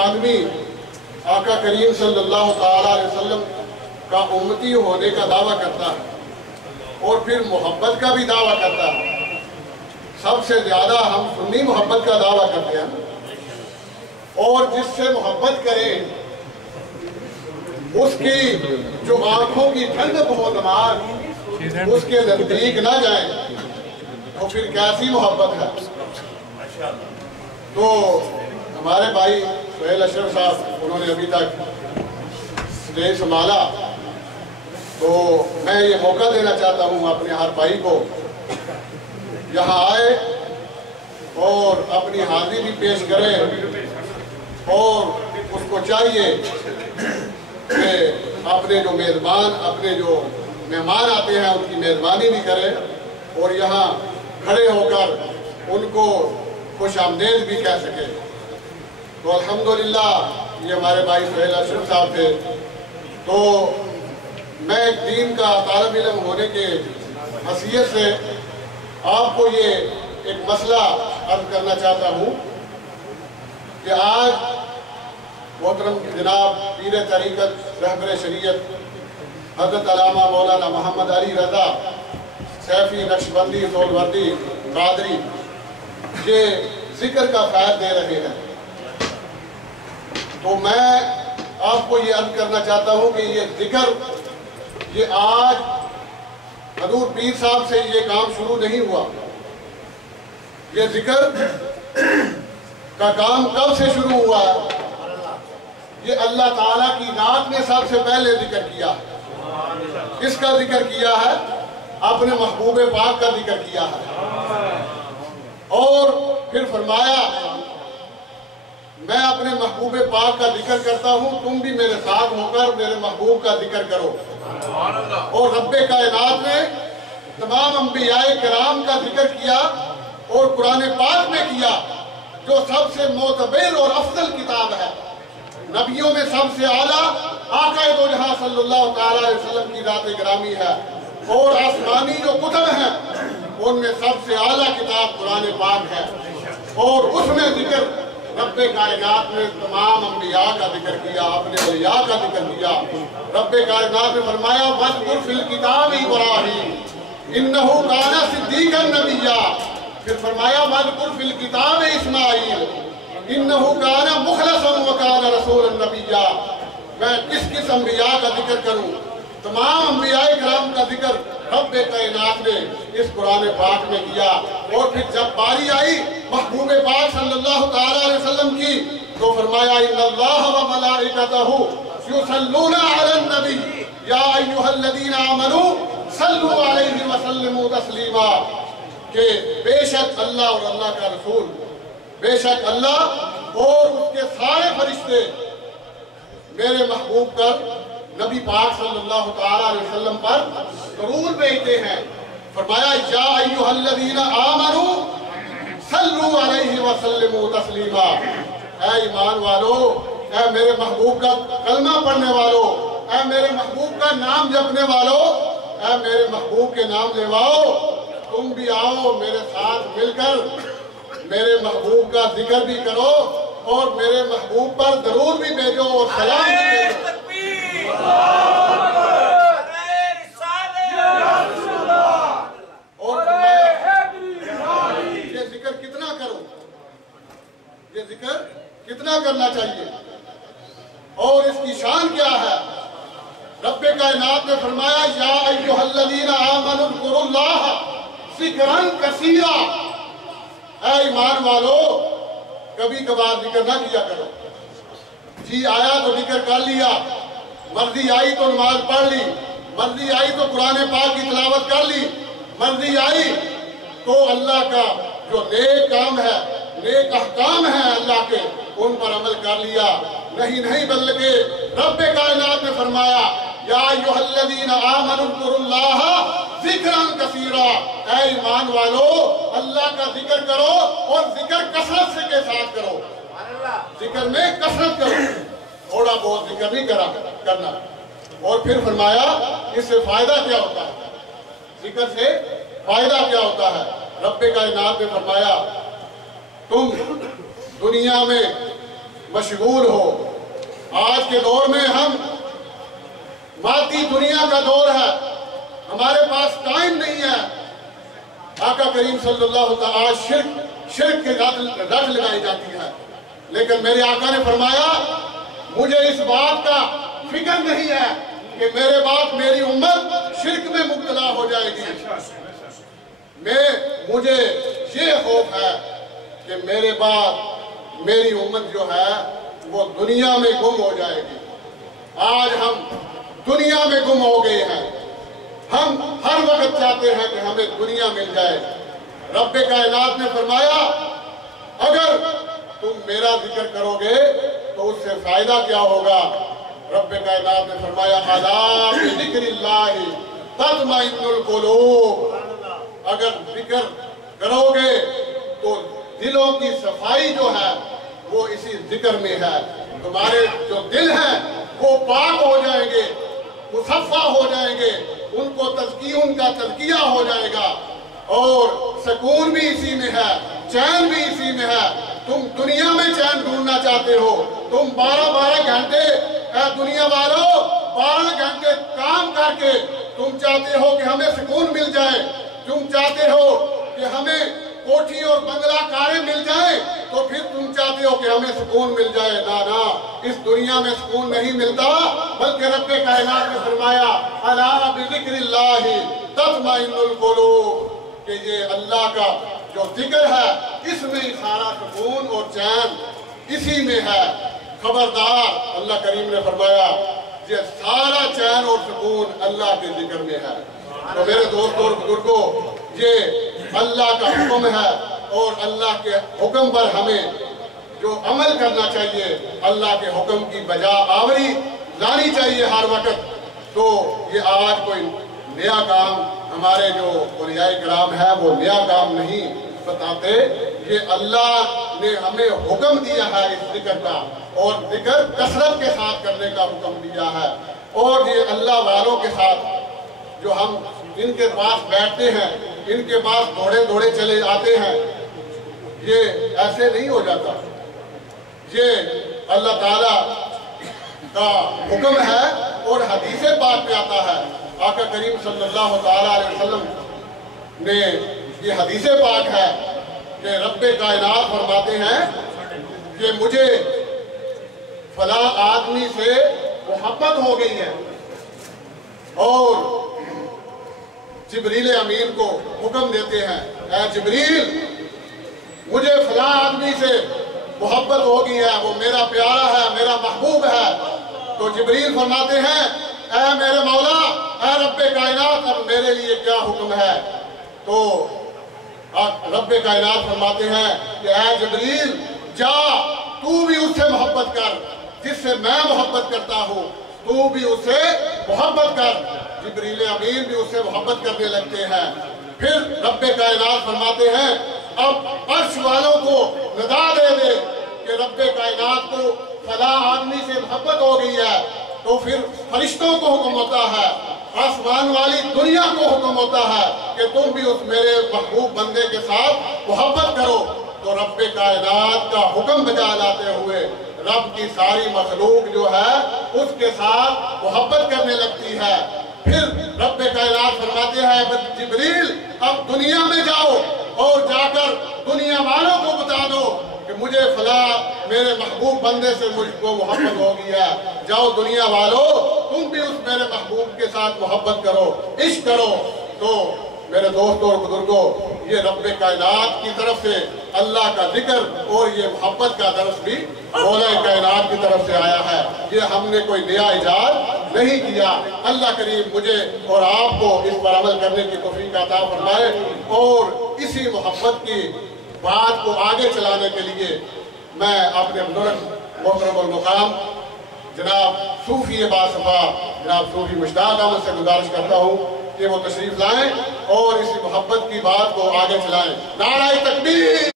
आदमी आका करीम सल्लल्लाहु अलैहि वसल्लम का उम्मती होने का दावा करता है और फिर मोहब्बत का भी दावा करता है। सबसे ज्यादा हम सुन्नी मोहब्बत का दावा करते हैं और जिससे मोहब्बत करें उसकी जो आंखों की ठंडक हो नमाज उसके नजदीक ना जाए तो फिर कैसी मोहब्बत है। तो हमारे भाई सुहेल अशरफ साहब उन्होंने अभी तक स्टेज संभाला, तो मैं ये मौका देना चाहता हूँ अपने हर भाई को यहाँ आए और अपनी हाजिरी भी पेश करें और उसको चाहिए कि अपने जो मेज़बान अपने जो मेहमान आते हैं उनकी मेज़बानी भी करें और यहाँ खड़े होकर उनको खुश आमदेद भी कह सके। तो अल्हम्दुलिल्लाह ये हमारे भाई सुहेल अशरफ साहब थे। तो मैं एक दीन का तालिब इल्म होने के हैसियत से आपको ये एक मसला अर्ज करना चाहता हूँ कि आज मोहतरम जनाब पीर तरीक़त रहबर शरीयत हज़रत अल्लामा मौलाना मोहम्मद अली रज़ा सैफ़ी नक्शबंदी सोलवर्दी कादरी ये जिक्र का फ़ैज़ दे रहे हैं। तो मैं आपको ये अर्ज करना चाहता हूँ कि ये जिक्र ये आज हजूर पीर साहब से ये काम शुरू नहीं हुआ। ये जिक्र का काम कब से शुरू हुआ? ये अल्लाह ताला की नात ने सबसे पहले जिक्र किया है। किसका जिक्र किया है? अपने महबूब पाक का जिक्र किया है और फिर फरमाया मैं अपने महबूब पाक का जिक्र करता हूँ, तुम भी मेरे साथ होकर मेरे महबूब का जिक्र करो। और रब्बे कायनात ने तमाम अंबियाए किराम का जिक्र किया और कुरान पाक में किया जो सबसे मोतबर और अफजल किताब है। नबियों में सबसे आला आका दो जहां सल्लल्लाहु अलैहि वसल्लम की ज़ात गिरामी है और आसमानी जो कुतुब हैं उनमें सबसे आला किताब कुरान पाक है। और उसमें जिक्र रब्बे कायनात ने तमाम अंबिया का जिक्र किया, अपने औलिया का जिक्र किया। रब्बे कायनात ने फरमाया वज़कुर फिल किताब इब्राहीम इन्नहु काना सिद्दीक़न नबिय्या। फिर फरमाया वज़कुर फिल किताब इस्माईल इन्नहु काना मुखलसन व काना रसूलन नबिय्या। मैं किस किस अंबिया का जिक्र करूं? तमाम अंबियाए किराम का जिक्र रब्बे कायनात ने इस कुरान पाक में किया। और फिर जब बारी आई महबूब पाक सल्लल्लाहु अलैहि वसल्लम की तो फरमाया इन्नल्लाह व मलाइकतहु युसल्लूना अलन नबी या अय्युहल्लज़ीना आमनू सल्लु अलैहि व सल्लिमू तस्लीमा। के बेशक अल्लाह और अल्लाह का रसूल, बेशक अल्लाह और उसके सारे फरिश्ते मेरे महबूब पर नबी पाक सल्लल्लाहु अलैहि वसल्लम पर दरूद भेजते हैं। फरमाया या अय्युहल्लज़ीना आमनू सल्लु अलैहि व सल्लिमू तस्लीमा। ऐ ईमान वालो, ऐ मेरे महबूब का कलमा पढ़ने वालों, ऐ मेरे महबूब का नाम जपने वालों, ऐ मेरे महबूब के नाम लेवाओ, तुम भी आओ मेरे साथ मिलकर मेरे महबूब का जिक्र भी करो और मेरे महबूब पर दरूद भी भेजो और सलाम भी भेजो। और ये जिक्र कितना करो, ये जिक्र कितना करना चाहिए और इसकी शान क्या है? रब्बे कायनात ने फरमाया या अय्युहल्लज़ीना आमनू ज़कुरुल्लाह ज़िक्रन कसीरा। ऐ ईमान वालो, कभी कभार जिक्र ना किया करो। जी आया तो जिक्र कर लिया, मर्जी आई तो नमाज पढ़ ली, मर्जी आई तो कुरान पाक की तिलावत कर ली, मर्जी आई तो अल्लाह का जो नेक काम है, नेक अहकाम है अल्लाह के, उन पर अमल कर लिया। नहीं नहीं बल्कि रब्बे कायनात ने फरमाया या अय्युहल्लज़ीना आमनू ज़कुरुल्लाह ज़िक्रन कसीरा। ऐ ईमान वालो, अल्लाह का जिक्र करो और जिक्र कसरत से के साथ करो। जिक्र में कसरत करो, थोड़ा बहुत जिक्र नहीं करना। और फिर फरमाया इससे फायदा क्या होता है? जिक्र से फायदा क्या होता है? रब्बे कायनात ने फरमाया तुम दुनिया में मशगूल हो। आज के दौर में हम मादी दुनिया का दौर है, हमारे पास टाइम नहीं है। आका करीम सल्लल्लाहु अलैहि वसल्लम शिर्क के रट लगाई जाती है, लेकिन मेरे आका ने फरमाया मुझे इस बात का फिक्र नहीं है कि मेरे बाद मेरी उम्मत शिर्क में मुब्तला हो जाएगी। मुझे ये खौफ है कि मेरे बाद मेरी उम्मत जो है वो दुनिया में गुम हो जाएगी। आज हम दुनिया में गुम हो गए हैं। हम हर वक्त चाहते हैं कि हमें दुनिया मिल जाए। रब्बे कायनात ने फरमाया अगर तुम मेरा जिक्र करोगे तो उससे फायदा क्या होगा। रब्बे कायनात ने फरमाया अला बिज़िक्रिल्लाहि तत्मइन्नुल कुलूब। अगर जिक्र करोगे तो दिलों की सफाई जो है वो इसी जिक्र में है। तुम्हारे जो दिल हैं वो पाक हो जाएंगे, मुसफ़्फ़ा हो जाएंगे, उनका तज़किया हो जाएगा और सुकून भी इसी में है, चैन भी इसी में है। तुम दुनिया में चैन ढूंढना चाहते हो, तुम 12-12 घंटे दुनिया वालों 12 घंटे काम करके तुम चाहते हो कि हमें सुकून मिल जाए, तुम चाहते हो कि हमें कोठी और बंगला कारें मिल जाए, तो फिर तुम चाहते हो कि हमें सुकून मिल जाए। ना ना, इस दुनिया में सुकून नहीं मिलता, बल्कि रब्बे कायनात ने फरमाया अला बिज़िक्रिल्लाहि तत्मइन्नुल कुलूब, कि ये अल्लाह का जो जिक्र है इसमें ही सारा सुकून और चैन इसी में है। खबरदार, अल्लाह करीम ने फरमाया ये सारा चैन और सुकून अल्लाह के जिक्र में है। तो मेरे दोस्तों और बुजुर्गों, ये अल्लाह का हुक्म है और अल्लाह के हुक्म पर हमें जो अमल करना चाहिए, अल्लाह के हुक्म की बजा आवरी लानी चाहिए हर वक्त। तो ये आज कोई नया काम हमारे जो औलियाए किराम है वो नया काम नहीं बताते। ये अल्लाह ने हमें हुक्म दिया है इस जिक्र का, और जिक्र कसरत के साथ करने का हुक्म दिया है। और ये अल्लाह वालों के साथ जो हम इनके पास बैठते हैं, इनके पास दौड़े दौड़े चले आते हैं, ये ऐसे नहीं हो जाता। ये अल्लाह ताला का हुक्म है और हदीस पाक में आता है। आका करीम सल्लल्लाहु अलैहि वसल्लम ने ये हदीस पाक है कि रब्बे कायनात फरमाते हैं कि मुझे फला आदमी से मोहब्बत हो गई है, और जिब्रील अमीन को हुक्म देते हैं ऐ जिब्रील मुझे फला आदमी से मोहब्बत हो गई है, वो मेरा प्यारा है, मेरा महबूब है। तो जिब्रील फरमाते हैं ऐ मेरे मौला, ऐ रब्बे कायनात, अब मेरे लिए क्या हुक्म है। तो रब्बे कायनात फरमाते हैं कि ऐ जिब्रील जा, तू भी उससे मोहब्बत कर जिससे मैं मोहब्बत करता हूँ, तू भी उससे मोहब्बत कर। जिब्रील अमीन भी उससे मोहब्बत करने लगते हैं। फिर रब्बे कायनात फरमाते हैं अब अर्श वालों को निदा दे दे कि रब्बे कायनात को फला आदमी से मोहब्बत हो गई है। तो फिर फरिश्तों को हुक्म होता है, आसमान वाली दुनिया को हुक्म होता है कि तुम भी उस मेरे महबूब बंदे के साथ मोहब्बत करो। तो रब्बे कायनात का हुक्म बजा लाते हुए रब की सारी मखलूक जो है उसके साथ मोहब्बत करने लगती है। फिर रब्बे कायनात फरमाते हैं जिब्रील अब दुनिया में जाओ और जाकर दुनिया वालों को बता दो कि मुझे फला मेरे महबूब बंदे से मुझको मोहब्बत हो गई है। जाओ दुनिया वालों, तुम भी उस मेरे महबूब के साथ मोहब्बत करो, इश्क करो। तो मेरे दोस्तों और बुजुर्गों, ये रब्बे कायनात की तरफ से अल्लाह का जिक्र और ये मोहब्बत का दर्स भी मौला कायनात की तरफ से आया है। ये हमने कोई नया इजाद नहीं किया। अल्लाह करीम मुझे और आपको इस पर अमल करने की तौफीक अता फरमाए, और इसी मोहब्बत की बात को आगे चलाने के लिए मैं अपने बुजुर्ग मोहतरम मुकाम जनाब सूफी बासफा जनाब सूफी मुश्ताक अहमद से गुजारिश करता हूँ कि वो तशरीफ लाएं और इसी मोहब्बत की बात को आगे चलाएं। नारा तकबीर।